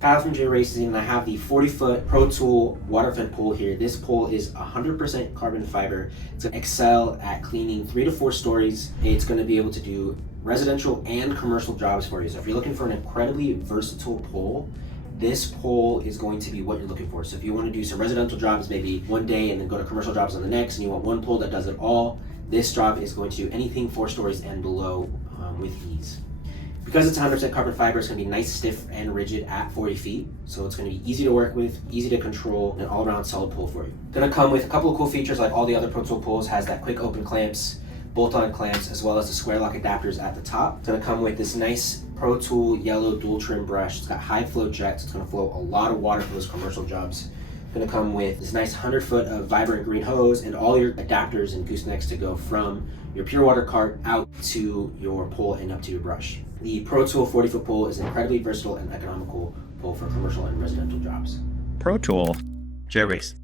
Kyle from J.Racenstein, and I have the 40-foot ProTool water fed pole here. This pole is 100% carbon fiber. It's going to excel at cleaning 3 to 4 stories. It's going to be able to do residential and commercial jobs for you. So if you're looking for an incredibly versatile pole, this pole is going to be what you're looking for. So if you want to do some residential jobs maybe one day and then go to commercial jobs on the next, and you want one pole that does it all, this job is going to do anything 4 stories and below with ease. Because it's 100% carbon fiber, it's going to be nice, stiff, and rigid at 40 feet. So it's going to be easy to work with, easy to control, and an all-around solid pole for you. Going to come with a couple of cool features like all the other ProTool poles. Has that quick open clamps, bolt-on clamps, as well as the square lock adapters at the top. It's going to come with this nice ProTool yellow dual trim brush. It's got high flow jets. It's going to flow a lot of water for those commercial jobs. Going to come with this nice 100-foot of vibrant green hose and all your adapters and goosenecks to go from your pure water cart out to your pole and up to your brush. The ProTool 40-foot pole is an incredibly versatile and economical pole for commercial and residential jobs. ProTool, J.Race.